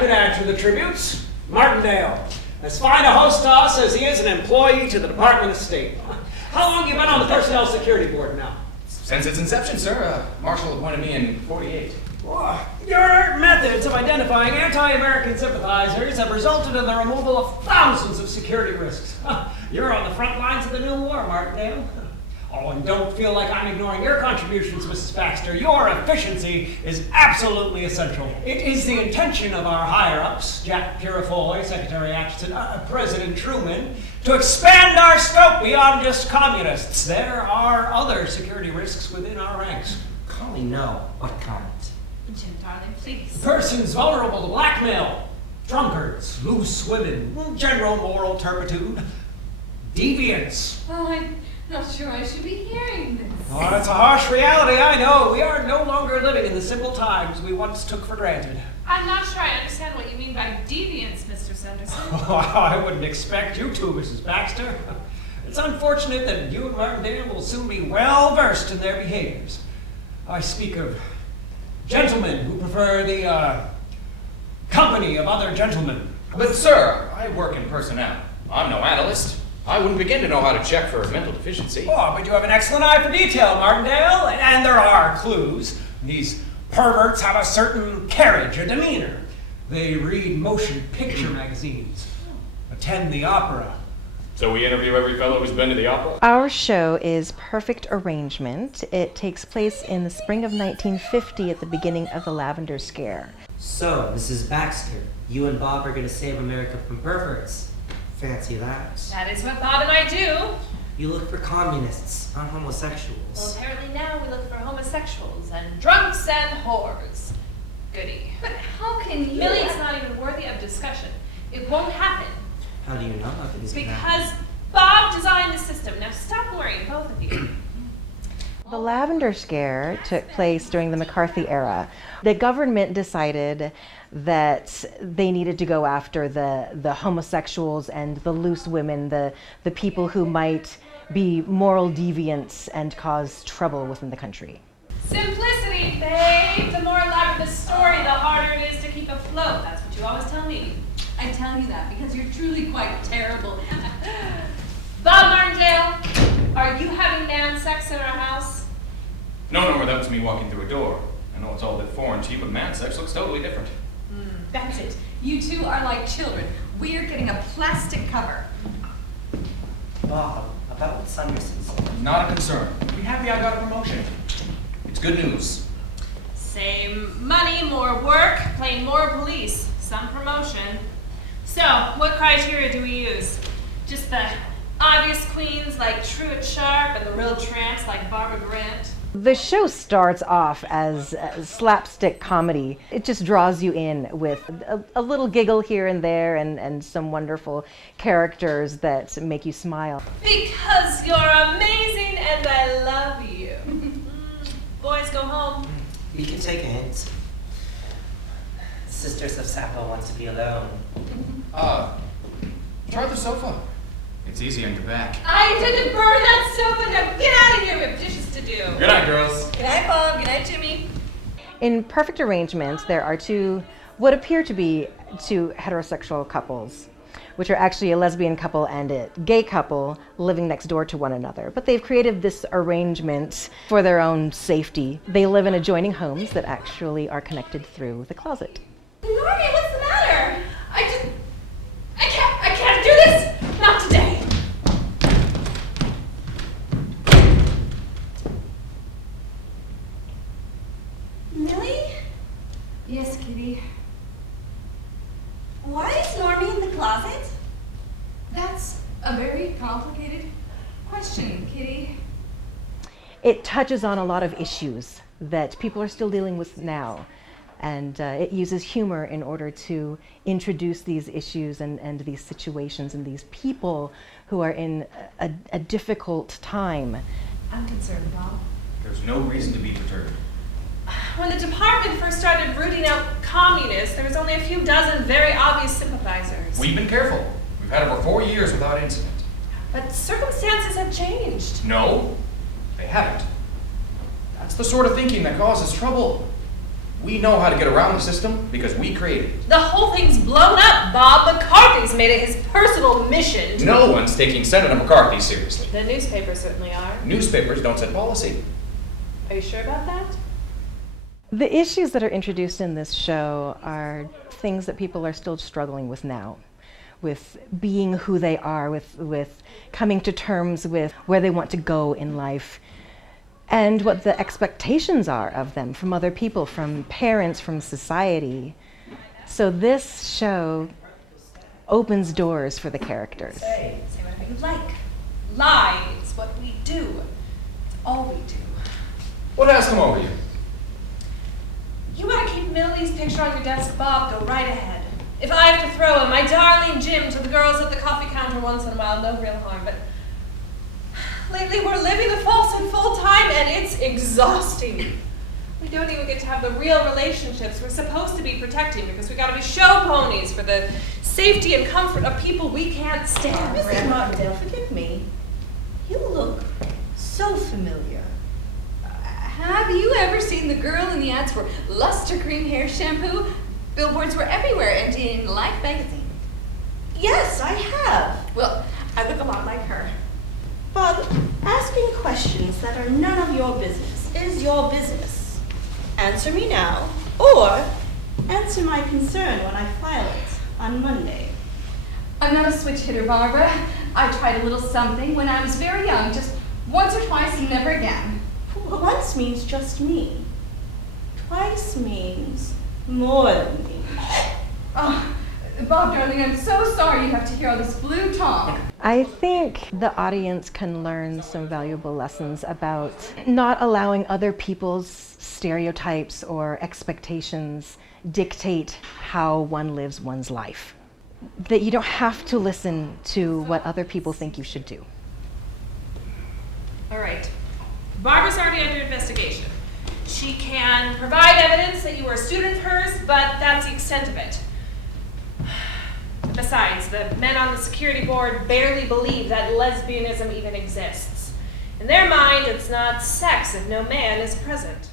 could add to the tributes. Martindale, as fine a host to us as he is an employee to the Department of State. How long have you been on the Personnel Security Board now? Since its inception, sir. Marshall appointed me in '48. Your methods of identifying anti-American sympathizers have resulted in the removal of thousands of security risks. You're on the front lines of the new war, Martindale. Oh, and don't feel like I'm ignoring your contributions, Mrs. Baxter. Your efficiency is absolutely essential. It is the intention of our higher-ups, Jack Purifoy, Secretary Atchison, President Truman, to expand our scope beyond just communists. There are other security risks within our ranks. Callie, no. What kind? Jim, darling, please. Persons vulnerable to blackmail, drunkards, loose women, general moral turpitude, deviants. Oh, I'm not sure I should be hearing this. Oh, it's a harsh reality, I know. We are no longer living in the simple times we once took for granted. I'm not sure I understand what you mean by deviance, Mr. Sanderson. Oh, I wouldn't expect you to, Mrs. Baxter. It's unfortunate that you and Martindale will soon be well versed in their behaviors. I speak of gentlemen who prefer the company of other gentlemen. But, sir, I work in personnel. I'm no analyst. I wouldn't begin to know how to check for mental deficiency. Oh, but you have an excellent eye for detail, Martindale, and there are clues. These perverts have a certain carriage, a demeanor. They read motion picture magazines, attend the opera. So we interview every fellow who's been to the opera? Our show is Perfect Arrangement. It takes place in the spring of 1950 at the beginning of the Lavender Scare. So, Mrs. Baxter, you and Bob are going to save America from perverts. Fancy that. That is what Bob and I do. You look for communists, not Well, homosexuals. apparently now we look for homosexuals and drunks and whores. Goody. But how can you? Millie, it's not even worthy of discussion. It won't happen. How do you know nothing's gonna happen? Because Bob designed the system. Now stop worrying, both of you. The Lavender Scare took place during the McCarthy era. The government decided that they needed to go after the homosexuals and the loose women, the people who might be moral deviants and cause trouble within the country. Simplicity, babe. The more elaborate the story, the harder it is to keep afloat. That's what you always tell me. I tell you that because you're truly quite terrible. Bob Martindale, are you having man sex in our house? No, Norma, that was me walking through a door. I know it's all a bit foreign to you, but man sex looks totally different. That's it. You two are like children. We're getting a plastic cover. Bob, about what Sanderson's. Not a concern. Be happy I got a promotion. It's good news. Same money, more work, playing more police, some promotion. So, what criteria do we use? Just the obvious queens like Truett Sharp and the real tramps like Barbara Grant? The show starts off as slapstick comedy. It just draws you in with a little giggle here and there and some wonderful characters that make you smile. Because you're amazing and I love you. Boys, go home. We can take a hint. Sisters of Sappho want to be alone. Try the sofa. It's easy on your back. I didn't burn that sofa. Now get out of here. We have dishes to do. Good night, girls. Good night, Bob. Good night, Jimmy. In Perfect Arrangement, there are what appear to be two heterosexual couples, which are actually a lesbian couple and a gay couple living next door to one another. But they've created this arrangement for their own safety. They live in adjoining homes that actually are connected through the closet. Normie, what's the matter? I can't do this. Not today. Millie? Yes, Kitty. Why is Normie in the closet? That's a very complicated question, Kitty. It touches on a lot of issues that people are still dealing with now. And it uses humor in order to introduce these issues and these situations and these people who are in a difficult time. I'm concerned, Bob. There's no reason to be perturbed. When the department first started rooting out communists, there was only a few dozen very obvious sympathizers. We've been careful. We've had over 4 years without incident. But circumstances have changed. No, they haven't. That's the sort of thinking that causes trouble. We know how to get around the system because we created it. The whole thing's blown up. Bob McCarthy's made it his personal mission to... No one's taking Senator McCarthy seriously. The newspapers certainly are. Newspapers don't set policy. Are you sure about that? The issues that are introduced in this show are things that people are still struggling with now, with being who they are, with coming to terms with where they want to go in life, and what the expectations are of them from other people, from parents, from society. So this show opens doors for the characters. Say whatever you like. Lie is what we do. It's all we do. What has come over you? You want to keep Millie's picture on your desk, Bob? Go right ahead. If I have to throw in my darling Jim to the girls at the coffee counter once in a while, no real harm, but lately we're living the false and full time, and it's exhausting. We don't even get to have the real relationships we're supposed to be protecting because we gotta be show ponies for the safety and comfort of people we can't stand. Mrs. Martindale, forgive me. You look so familiar. Have you ever seen the girl in the ads for Luster Cream Hair Shampoo? Billboards were everywhere and in Life magazine. Yes, I have. Well, I look a lot like her. Bob, asking questions that are none of your business is your business. Answer me now, or answer my concern when I file it on Monday. I'm not a switch hitter, Barbara. I tried a little something when I was very young, just once or twice and never again. Well, once means just me. Twice means more than me. Oh, Bob, darling, I'm so sorry you have to hear all this blue talk. I think the audience can learn some valuable lessons about not allowing other people's stereotypes or expectations dictate how one lives one's life. That you don't have to listen to what other people think you should do. All right. Barbara's already under investigation. She can provide evidence that you were a student of hers, but that's the extent of it. Besides, the men on the security board barely believe that lesbianism even exists. In their mind, it's not sex if no man is present.